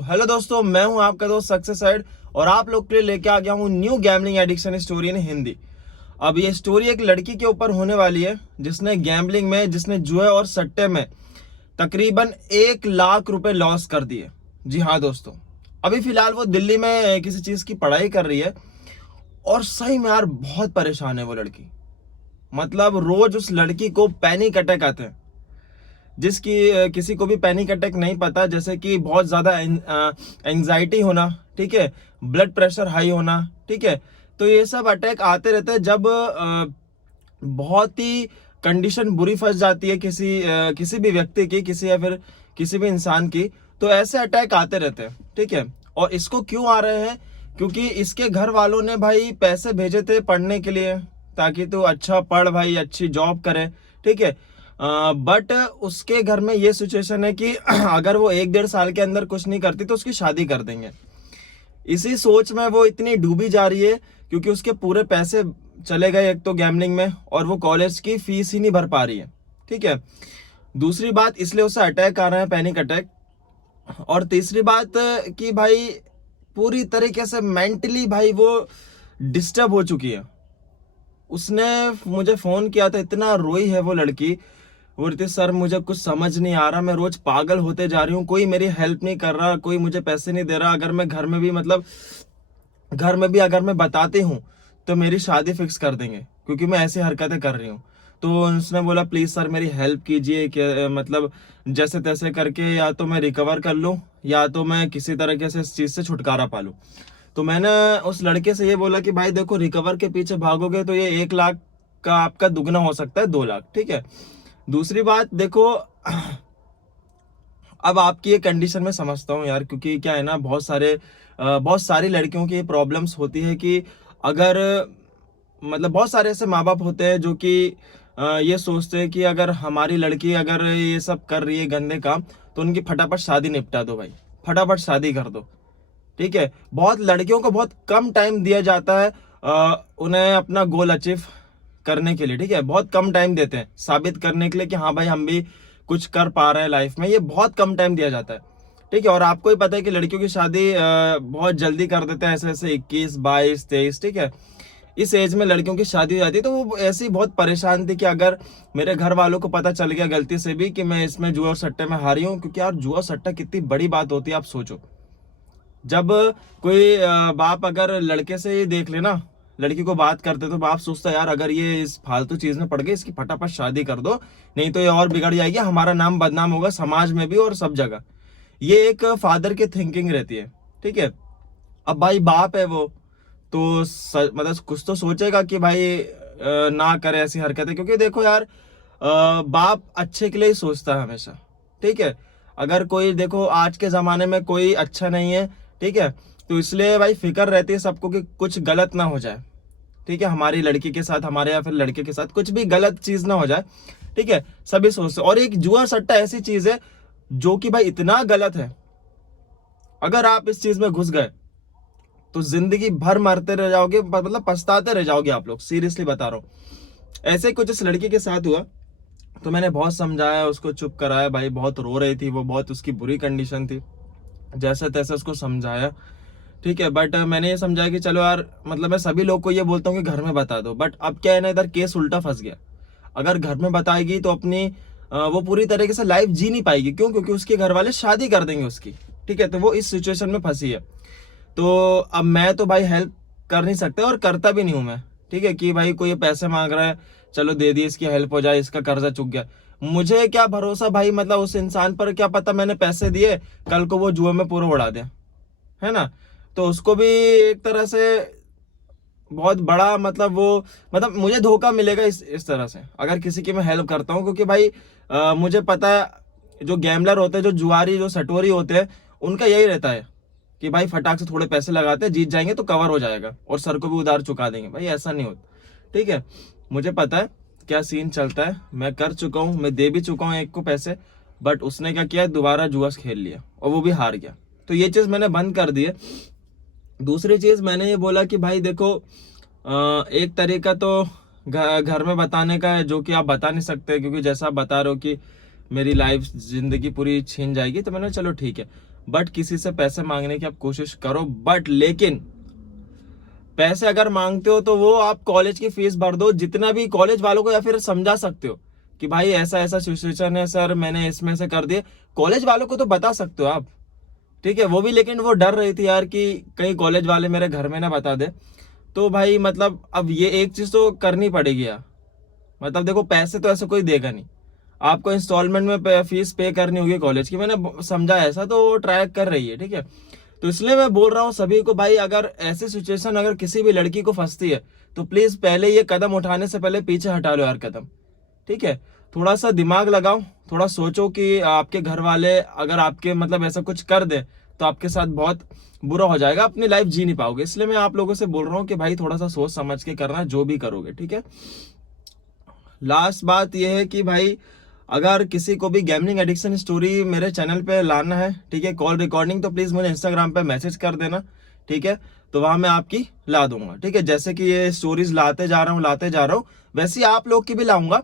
Hello दोस्तों, मैं हूं आपका दोस्त सक्सेस साइड और आप लोग के लिए लेके आ गया हूं new gambling addiction story in Hindi. अब ये स्टोरी एक लड़की के ऊपर होने वाली है जिसने गैम्बलिंग में, जिसने जुए और सट्टे में तकरीबन 1 लाख रुपए लॉस कर दिए। जी हाँ दोस्तों, अभी फिलहाल वो दिल्ली में किसी चीज की पढ़ाई कर रही है और सही में यार बहुत परेशान है वो लड़की। मतलब रोज उस लड़की को पैनिक अटैक आते हैं, जिसकी किसी को भी पैनिक अटैक नहीं पता, जैसे कि बहुत ज़्यादा एंजाइटी होना, ठीक है, ब्लड प्रेशर हाई होना, ठीक है। तो ये सब अटैक आते रहते हैं जब बहुत ही कंडीशन बुरी फंस जाती है किसी भी व्यक्ति की, किसी या फिर किसी भी इंसान की। तो ऐसे अटैक आते रहते हैं, ठीक है। और इसको क्यों आ रहे हैं? क्योंकि इसके घर वालों ने भाई पैसे भेजे थे पढ़ने के लिए, ताकि तू अच्छा पढ़ भाई, अच्छी जॉब करे, ठीक है। बट उसके घर में ये सिचुएशन है कि अगर वो 1 डेढ़ साल के अंदर कुछ नहीं करती तो उसकी शादी कर देंगे। इसी सोच में वो इतनी डूबी जा रही है क्योंकि उसके पूरे पैसे चले गए एक तो गैम्बलिंग में, और वो कॉलेज की फीस ही नहीं भर पा रही है, ठीक है। दूसरी बात, इसलिए उसे अटैक आ रहा है, पैनिक अटैक। और तीसरी बात कि भाई पूरी तरीके से मेंटली भाई वो डिस्टर्ब हो चुकी है। उसने मुझे फोन किया था, इतना रोई है वो लड़की। बोलती सर मुझे कुछ समझ नहीं आ रहा, मैं रोज पागल होते जा रही हूँ, कोई मेरी हेल्प नहीं कर रहा, कोई मुझे पैसे नहीं दे रहा। अगर मैं घर में भी, मतलब घर में भी अगर मैं बताती हूँ तो मेरी शादी फिक्स कर देंगे क्योंकि मैं ऐसी हरकतें कर रही हूँ। तो उसने बोला प्लीज सर मेरी हेल्प कीजिए, कि मतलब जैसे तैसे करके या तो मैं रिकवर कर लूँ या तो मैं किसी तरीके से इस चीज से छुटकारा पा लूँ। तो मैंने उस लड़के से ये बोला कि भाई देखो, रिकवर के पीछे भागोगे तो ये 1 लाख का आपका दुगना हो सकता है, 2 लाख, ठीक है। दूसरी बात देखो, अब आपकी ये कंडीशन में समझता हूँ यार, क्योंकि क्या है ना, बहुत सारी लड़कियों की प्रॉब्लम्स होती है कि अगर, मतलब बहुत सारे ऐसे माँ बाप होते हैं जो कि ये सोचते हैं कि अगर हमारी लड़की अगर ये सब कर रही है गंदे काम, तो उनकी फटाफट शादी निपटा दो भाई, फटाफट शादी कर दो, ठीक है। बहुत लड़कियों को बहुत कम टाइम दिया जाता है उन्हें अपना गोल अचीव करने के लिए, ठीक है। बहुत कम टाइम देते हैं साबित करने के लिए कि हाँ भाई हम भी कुछ कर पा रहे हैं लाइफ में, ये बहुत कम टाइम दिया जाता है, ठीक है। और आपको ही पता है कि लड़कियों की शादी बहुत जल्दी कर देते हैं, ऐसे ऐसे 21 22 23, ठीक है। इस एज में लड़कियों की शादी हो जाती है। तो वो ऐसे ही बहुत परेशान थी कि अगर मेरे घर वालों को पता चल गया गलती से भी कि मैं इसमें जुआ और सट्टे में हारी हूँ, क्योंकि यार जुआ सट्टा कितनी बड़ी बात होती है आप सोचो। जब कोई बाप अगर लड़के से ही देख लेना, लड़की को बात करते, तो बाप सोचता है यार अगर ये इस फालतू चीज में पड़ गई, इसकी फटाफट शादी कर दो, नहीं तो ये और बिगड़ जाएगी, हमारा नाम बदनाम होगा समाज में भी और सब जगह। ये एक फादर की थिंकिंग रहती है, ठीक है। अब भाई बाप है वो, तो मतलब कुछ तो सोचेगा कि भाई ना करे ऐसी हरकतें, क्योंकि देखो यार बाप अच्छे के लिए ही सोचता है हमेशा, ठीक है। अगर कोई, देखो आज के जमाने में कोई अच्छा नहीं है, ठीक है, तो इसलिए भाई फिक्र रहती है सबको कि कुछ गलत ना हो जाए, ठीक है, हमारी लड़की के साथ, हमारे या फिर लड़के के साथ कुछ भी गलत चीज ना हो जाए, ठीक है। सभी सोचते। और एक जुआ सट्टा ऐसी चीज है जो कि भाई इतना गलत है, अगर आप इस चीज में घुस गए तो जिंदगी भर मरते रह जाओगे, मतलब पछताते रह जाओगे आप लोग, सीरियसली बता रहा हूँ। ऐसे कुछ इस लड़की के साथ हुआ, तो मैंने बहुत समझाया उसको, चुप कराया भाई, बहुत रो रही थी वो, बहुत उसकी बुरी कंडीशन थी, जैसे तैसे उसको समझाया, ठीक है। बट मैंने ये समझाया कि चलो यार, मतलब मैं सभी लोग को ये बोलता हूँ कि घर में बता दो, बट अब क्या है ना, इधर केस उल्टा फंस गया। अगर घर में बताएगी तो अपनी वो पूरी तरीके से लाइफ जी नहीं पाएगी। क्यों? क्योंकि उसके घर वाले शादी कर देंगे उसकी, ठीक है। तो वो इस सिचुएशन में फंसी है। तो अब मैं तो भाई हेल्प कर नहीं सकता और करता भी नहीं हूं मैं, ठीक है, कि भाई कोई पैसे मांग रहा है, चलो दे दिए, इसकी हेल्प हो जाए, इसका कर्जा चुक गया। मुझे क्या भरोसा भाई, मतलब उस इंसान पर क्या पता, मैंने पैसे दिए कल को वो जुए में पूरा उड़ा दे, है ना। तो उसको भी एक तरह से बहुत बड़ा, मतलब वो, मतलब मुझे धोखा मिलेगा इस तरह से अगर किसी की मैं हेल्प करता हूँ, क्योंकि भाई मुझे पता है जो गैमलर होते हैं, जो जुआरी, जो सटोरी होते हैं, उनका यही रहता है कि भाई फटाक से थोड़े पैसे लगाते हैं, जीत जाएंगे तो कवर हो जाएगा और सर को भी उधार चुका देंगे। भाई ऐसा नहीं होता, ठीक है। मुझे पता है क्या सीन चलता है, मैं कर चुका हूँ, मैं दे भी चुका हूँ एक को पैसे, बट उसने क्या किया, दोबारा जुआ खेल लिया और वो भी हार गया। तो ये चीज मैंने बंद कर दी है। दूसरी चीज मैंने ये बोला कि भाई देखो, एक तरीका तो घर में बताने का है, जो कि आप बता नहीं सकते, क्योंकि जैसा आप बता रहे हो कि मेरी लाइफ, जिंदगी पूरी छीन जाएगी, तो मैंने चलो ठीक है। बट किसी से पैसे मांगने की आप कोशिश करो, बट लेकिन पैसे अगर मांगते हो तो वो आप कॉलेज की फीस भर दो, जितना भी कॉलेज वालों को, या फिर समझा सकते हो कि भाई ऐसा ऐसा सिचुएशन है सर, मैंने इसमें से कर दिए, कॉलेज वालों को तो बता सकते हो आप, ठीक है। वो भी लेकिन वो डर रही थी यार कि कहीं कॉलेज वाले मेरे घर में ना बता दे। तो भाई मतलब अब ये एक चीज तो करनी पड़ेगी यार, मतलब देखो पैसे तो ऐसे कोई देगा नहीं, आपको इंस्टॉलमेंट में फीस पे करनी होगी कॉलेज की, मैंने समझा ऐसा, तो वो ट्राई कर रही है, ठीक है। तो इसलिए मैं बोल रहा हूँ सभी को भाई, अगर ऐसी सिचुएशन अगर किसी भी लड़की को फंसती है तो प्लीज पहले ये कदम उठाने से पहले पीछे हटा लो यार कदम, ठीक है। थोड़ा सा दिमाग लगाओ, थोड़ा सोचो कि आपके घर वाले अगर आपके मतलब ऐसा कुछ कर दे तो आपके साथ बहुत बुरा हो जाएगा, अपनी लाइफ जी नहीं पाओगे। इसलिए मैं आप लोगों से बोल रहा हूँ कि भाई थोड़ा सा सोच समझ के करना जो भी करोगे, ठीक है। लास्ट बात यह है कि भाई अगर किसी को भी गैमलिंग एडिक्शन स्टोरी मेरे चैनल पे लाना है, ठीक है, कॉल रिकॉर्डिंग, तो प्लीज मुझे इंस्टाग्राम पे मैसेज कर देना, ठीक है। तो वहां मैं आपकी ला दूंगा, ठीक है। जैसे कि ये स्टोरीज लाते जा रहा हूँ वैसे ही आप लोग की भी लाऊंगा।